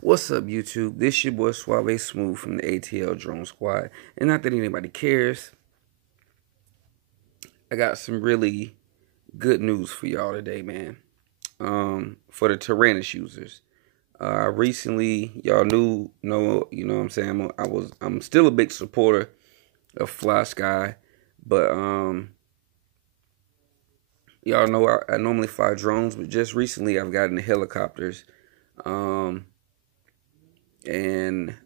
What's up, YouTube? This your boy Suave Smooth from the ATL Drone Squad. And not that anybody cares, I got some really good news for y'all today, man. For the Taranis users. Recently, y'all you know what I'm saying? I'm still a big supporter of Fly Sky, but y'all know I normally fly drones, but just recently I've gotten the helicopters. And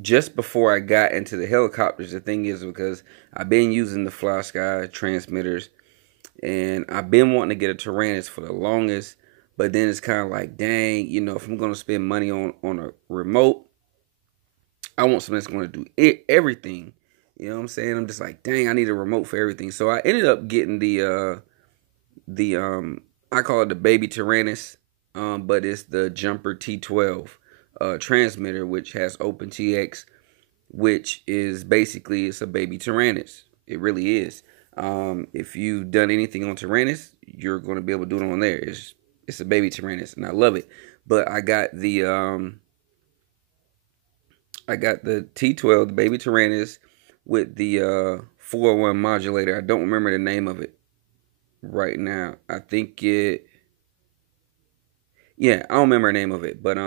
just before I got into the helicopters, the thing is, because I've been using the Fly Sky transmitters and I've been wanting to get a Taranis for the longest, but then it's kind of like, dang, if I'm going to spend money on a remote, I want something that's going to do everything. You know what I'm saying? I'm just like, dang, I need a remote for everything. So I ended up getting the I call it the baby Taranis, but it's the Jumper T12 transmitter, which has OpenTX, which is basically, it's a baby Taranis. It really is. If you've done anything on Taranis, you're going to be able to do it on there. It's a baby Taranis, and I love it. But I got the T12, the baby Taranis, with the 401 modulator. I don't remember the name of it right now. I think I don't remember the name of it, but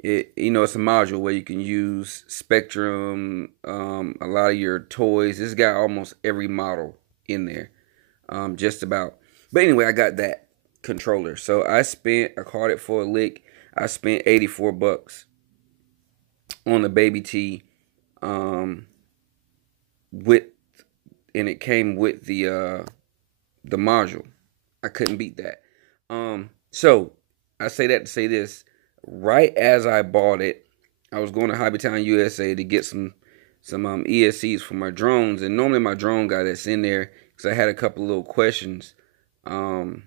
it's a module where you can use Spectrum, a lot of your toys. It's got almost every model in there, just about. But anyway, I got that controller. So I caught it for a lick. I spent $84 on the baby T, and it came with the module. I couldn't beat that. So I say that to say this. Right as I bought it, I was going to Hobbytown, USA to get some ESCs for my drones. And normally my drone guy that's in there, because I had a couple of little questions about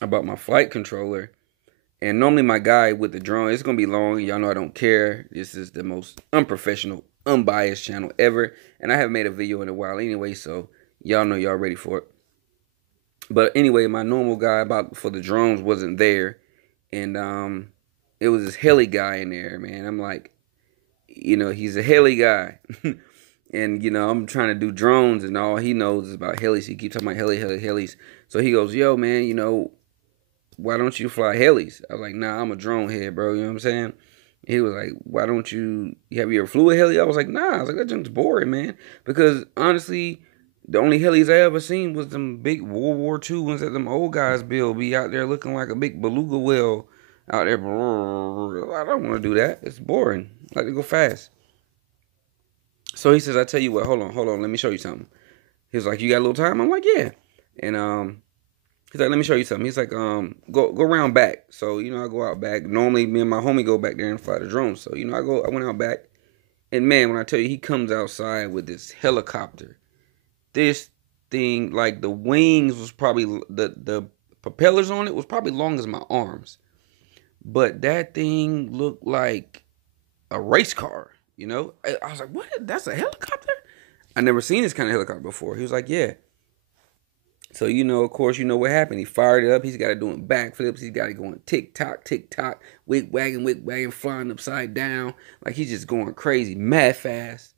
my flight controller. And normally my guy with the drone, it's going to be long. Y'all know I don't care. This is the most unprofessional, unbiased channel ever. And I haven't made a video in a while anyway, so y'all know y'all ready for it. But anyway, my normal guy for the drones wasn't there. And it was this heli guy in there, man. I'm like, he's a heli guy. And, I'm trying to do drones, and all he knows is about helis. He keeps talking about helis. So he goes, yo, man, why don't you fly helis? I was like, nah, I'm a drone head, bro. You know what I'm saying? He was like, why don't you have you ever flew a heli? I was like, nah. I was like, that junk's boring, man. Because, honestly, the only helis I ever seen was them big World War II ones that them old guys build. Be out there looking like a big beluga whale out there. I don't want to do that. It's boring. I like to go fast. So he says, I tell you what, hold on. Let me show you something. He was like, you got a little time? I'm like, yeah. And he's like, let me show you something. He's like, go around back. So, I go out back. Normally, me and my homie go back there and fly the drone. So, I went out back. And man, when I tell you, he comes outside with this helicopter. This thing, like the wings was probably, the propellers on it was probably long as my arms. But that thing looked like a race car, I was like, what? That's a helicopter? I never seen this kind of helicopter before. He was like, yeah. So, of course, what happened. He fired it up. He's got it doing backflips. He's got it going tick-tock, wig wagging, flying upside down. Like, he's just going crazy, mad fast.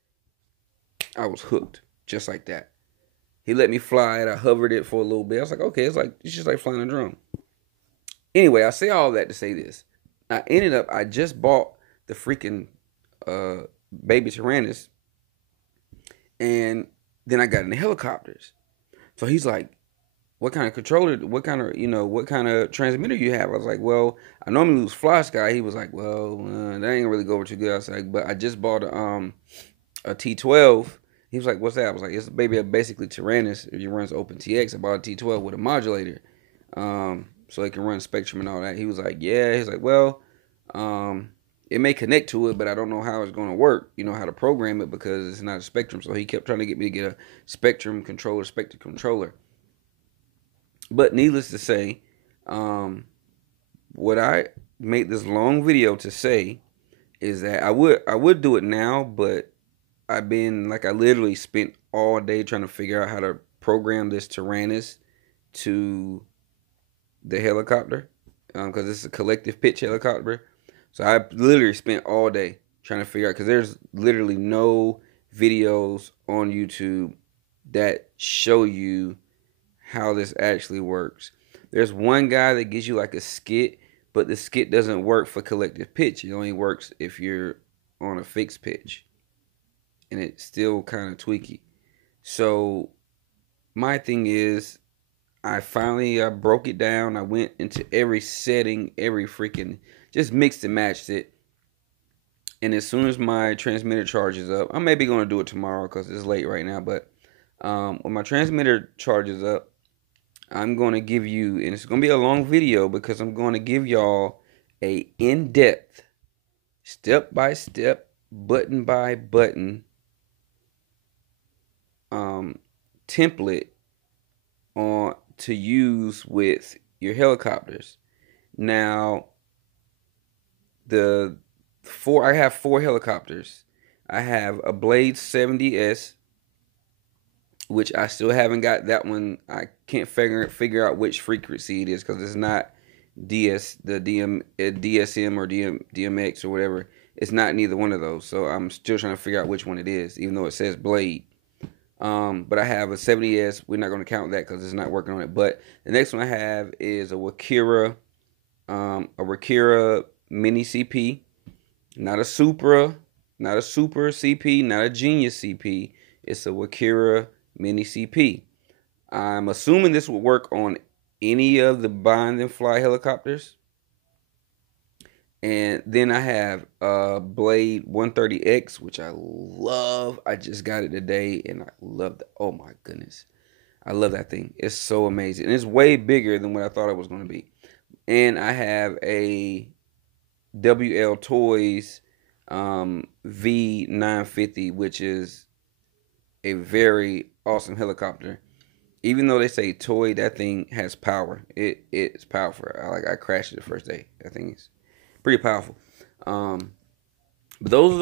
I was hooked, just like that. He let me fly it. I hovered it for a little bit. I was like, okay, it's just like flying a drone. Anyway, I say all that to say this. I just bought the freaking baby Taranis, and then I got in the helicopters. So he's like, what kind of controller, what kind of transmitter you have? I was like, well, I normally use Fly Sky. He was like, well, that ain't really go over too good. I was like, but I just bought a T12. He was like, what's that? I was like, it's basically Taranis. It runs OpenTX. I bought a T12 with a modulator, so it can run Spectrum and all that. He was like, yeah. He's like, well, it may connect to it, but I don't know how it's going to work, how to program it, because it's not a Spectrum. So he kept trying to get me to get a Spectrum controller. But needless to say, what I made this long video to say is that I would do it now, but I literally spent all day trying to figure out how to program this Taranis to the helicopter, because it's a collective pitch helicopter. So I literally spent all day trying to figure out, because there's literally no videos on YouTube that show you how this actually works. There's one guy that gives you like a skit, but the skit doesn't work for collective pitch. It only works if you're on a fixed pitch, and it's still kind of tweaky. So my thing is, I broke it down. I went into every setting, every freaking, just mixed and matched it. And as soon as my transmitter charges up, I'm maybe going to do it tomorrow because it's late right now. But when my transmitter charges up, I'm going to give you, and it's going to be a long video because I'm going to give y'all a in-depth, step-by-step, button-by-button template on to use with your helicopters. Now, I have 4 helicopters. I have a Blade 70S, which I still haven't got that one. I can't figure out which frequency it is because it's not DSM or DMX or whatever. It's not neither one of those. So I'm still trying to figure out which one it is, even though it says Blade. But I have a 70S. We're not going to count that because it's not working on it. But the next one I have is a Wakira Mini CP, not a Supra CP, not a Genius CP. It's a Wakira Mini CP. I'm assuming this will work on any of the bind and fly helicopters. And then I have a Blade 130X, which I love. I just got it today, and I love it. Oh my goodness. I love that thing. It's so amazing. And it's way bigger than what I thought it was going to be. And I have a WL Toys V950, which is a very awesome helicopter. Even though they say toy, that thing has power. It's powerful. I crashed it the first day. That thing is pretty powerful. But those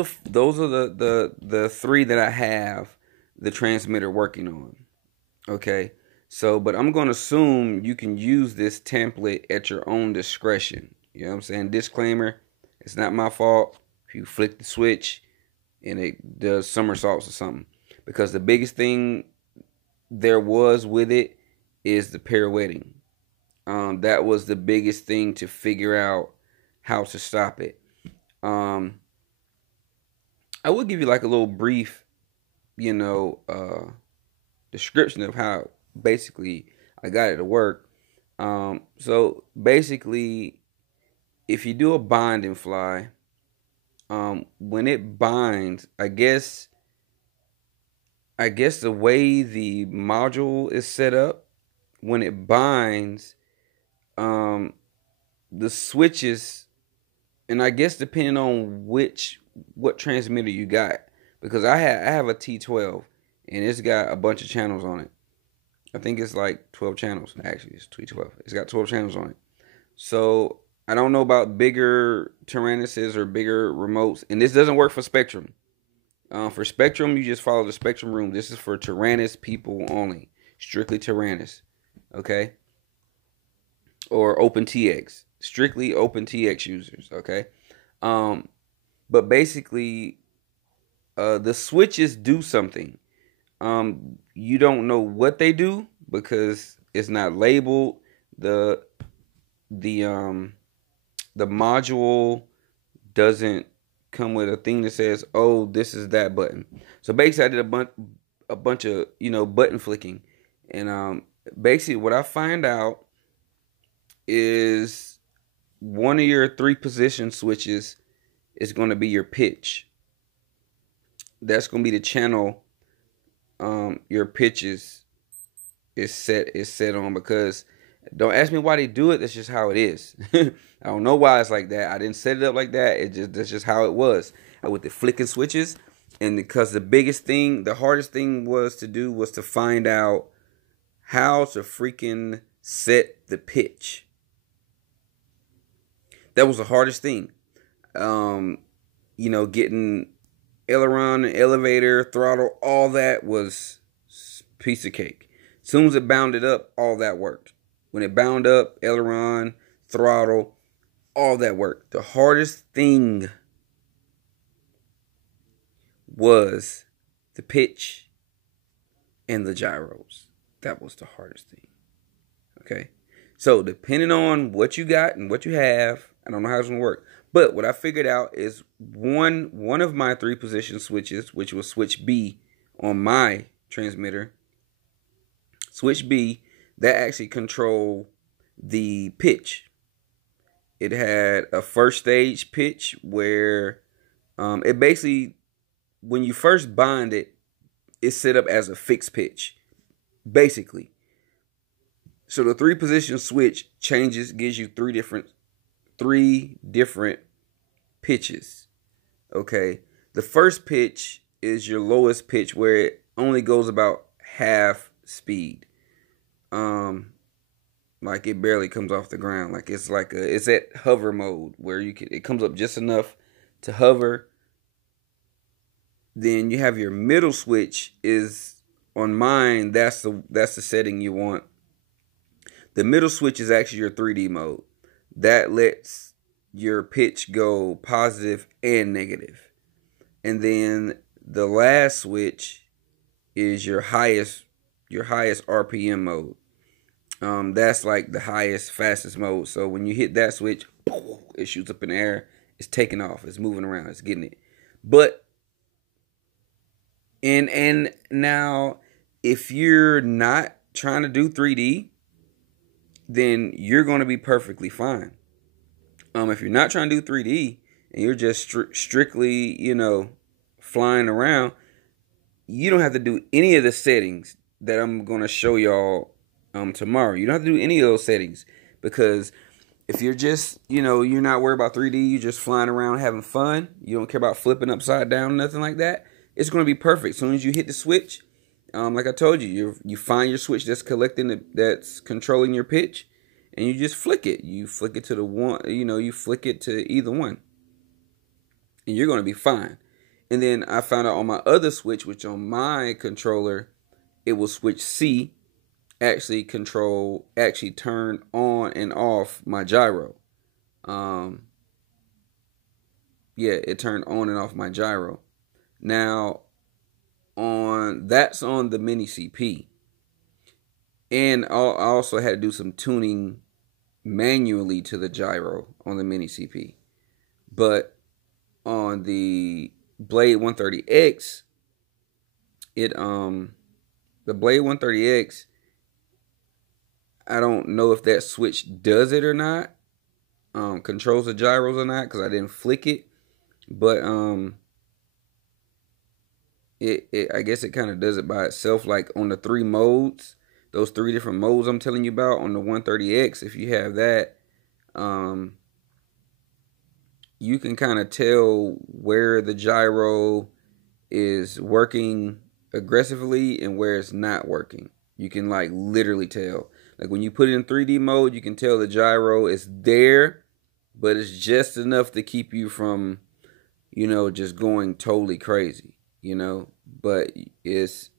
are the 3 that I have the transmitter working on. Okay, so but I'm gonna assume you can use this template at your own discretion. You know what I'm saying? Disclaimer: it's not my fault if you flick the switch and it does somersaults or something. Because the biggest thing there was with it is the pirouetting. That was the biggest thing to figure out how to stop it. I will give you like a little brief, description of how basically I got it to work. So basically, if you do a bind and fly, when it binds, I guess the way the module is set up, when it binds, the switches, and I guess depending on what transmitter you got, because I have a T12 and it's got a bunch of channels on it. I think it's like 12 channels. Actually, it's T12. It's got 12 channels on it. So I don't know about bigger Taranises or bigger remotes, and this doesn't work for Spectrum. For Spectrum, you just follow the Spectrum room. This is for Taranis people only. Strictly Taranis. Okay? Or OpenTX. Strictly OpenTX users. Okay? But basically, the switches do something. You don't know what they do because it's not labeled. The module doesn't come with a thing that says, oh, this is that button. So basically I did a bunch of button flicking, and basically what I find out is one of your 3 position switches is going to be your pitch. That's going to be the channel your pitches is set on, because don't ask me why they do it. That's just how it is. I don't know why it's like that. I didn't set it up like that. That's just how it was with the flicking switches. And because the hardest thing was to find out how to freaking set the pitch. That was the hardest thing. Getting aileron, elevator, throttle, all that was piece of cake. As soon as it bounded up, all that worked. When it bound up, aileron, throttle, all that work. The hardest thing was the pitch and the gyros. That was the hardest thing. Okay. So depending on what you got and what you have, I don't know how it's gonna work. But what I figured out is one of my 3-position switches, which was switch B on my transmitter, switch B, that actually control the pitch. It had a first stage pitch where it basically, when you first bind it, it's set up as a fixed pitch, basically. So the 3-position switch changes, gives you three different pitches. Okay. The first pitch is your lowest pitch where it only goes about half speed. Like it barely comes off the ground. Like it's at hover mode where it comes up just enough to hover. Then you have your middle switch is on mine. That's the setting you want. The middle switch is actually your 3D mode. That lets your pitch go positive and negative. And then the last switch is your highest RPM mode. That's like the highest, fastest mode. So when you hit that switch, it shoots up in the air. It's taking off. It's moving around. It's getting it. But and now if you're not trying to do 3D, then you're going to be perfectly fine. If you're not trying to do 3D and you're just strictly, flying around, you don't have to do any of the settings that I'm going to show y'all tomorrow. You don't have to do any of those settings, because if you're just, you're not worried about 3D, you're just flying around having fun, you don't care about flipping upside down, nothing like that, it's going to be perfect. As soon as you hit the switch, like I told you, you find your switch that's that's controlling your pitch, and you just flick it. You flick it to the one, you flick it to either one, and you're going to be fine. And then I found out on my other switch, which on my controller, it will switch C, actually turn on and off my gyro. Yeah, it turned on and off my gyro. Now, that's on the mini CP. And I also had to do some tuning manually to the gyro on the mini CP. But on the Blade 130X, the Blade 130X, I don't know if that switch does it or not, controls the gyros or not, because I didn't flick it. But I guess it kind of does it by itself, like on the 3 modes, those 3 different modes I'm telling you about on the 130X. If you have that, you can kind of tell where the gyro is working aggressively and where it's not working. You can like literally tell. Like when you put it in 3D mode, you can tell the gyro is there, but it's just enough to keep you from, just going totally crazy, but it's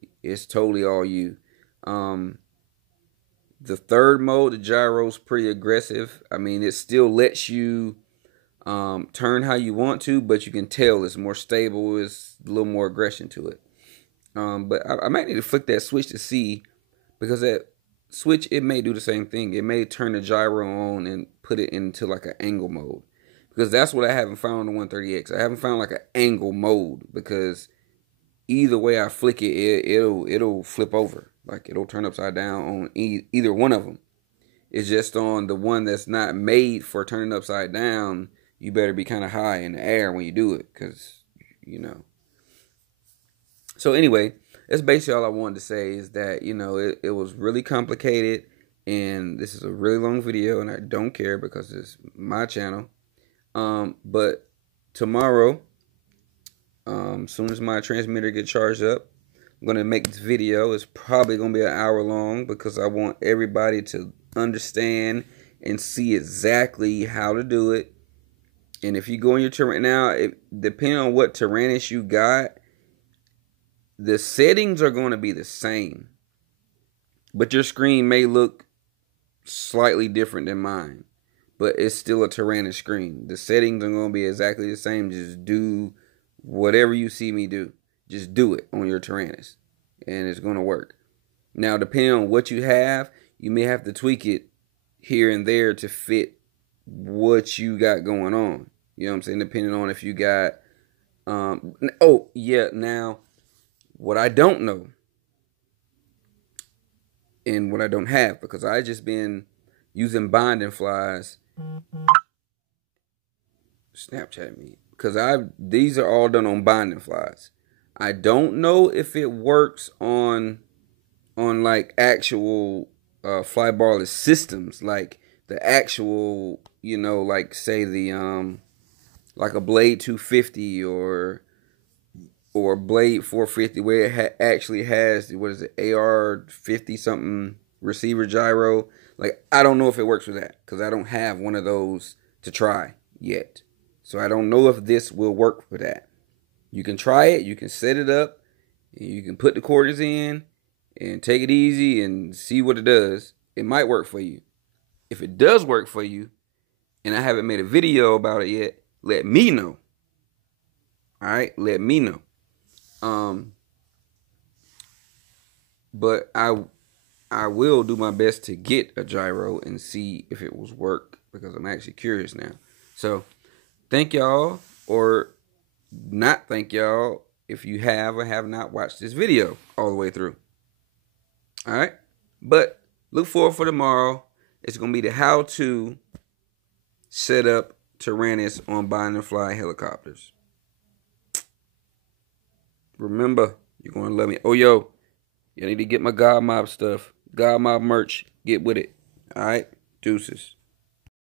totally all you. The third mode, the gyro's pretty aggressive. I mean, it still lets you turn how you want to, but you can tell it's more stable. It's a little more aggression to it. But I might need to flick that switch to see, because that switch, it may do the same thing. It may turn the gyro on and put it into like an angle mode, because that's what I haven't found on the 130X. I haven't found like an angle mode, because either way I flick it, it'll flip over. Like it'll turn upside down on either one of them. It's just on the one that's not made for turning upside down, you better be kind of high in the air when you do it, because, So anyway, that's basically all I wanted to say, is that, it was really complicated, and this is a really long video, and I don't care because it's my channel. But tomorrow, soon as my transmitter gets charged up, I'm going to make this video. It's probably going to be an hour long, because I want everybody to understand and see exactly how to do it. And if you go on your Taranis now, depending on what Taranis you got, the settings are going to be the same, but your screen may look slightly different than mine, but it's still a Taranis screen. The settings are going to be exactly the same. Just do whatever you see me do. Just do it on your Taranis, and it's going to work. Now, depending on what you have, you may have to tweak it here and there to fit what you got going on. You know what I'm saying? Depending on if you got, oh, yeah, now, what I don't know and what I don't have, because I just been using binding flies. Snapchat me, because these are all done on binding flies. I don't know if it works on like actual fly barless systems, like the actual, you know, like say the like a Blade 250 or Blade 450, where it actually has, what is it, AR 50 something receiver gyro. Like, I don't know if it works with that, because I don't have one of those to try yet. So I don't know if this will work for that. You can try it, you can set it up, and you can put the quarters in and take it easy and see what it does. It might work for you. If it does work for you, and I haven't made a video about it yet, let me know. Alright, let me know. But I will do my best to get a gyro and see if it will work, because I'm actually curious now. So, thank y'all, or not thank y'all, if you have or have not watched this video all the way through. Alright? But look forward for tomorrow. It's going to be the how to set up Taranis on bind and fly helicopters. Remember, you're going to love me. Oh, yo, you need to get my God Mob stuff. God Mob merch. Get with it. Alright? Deuces.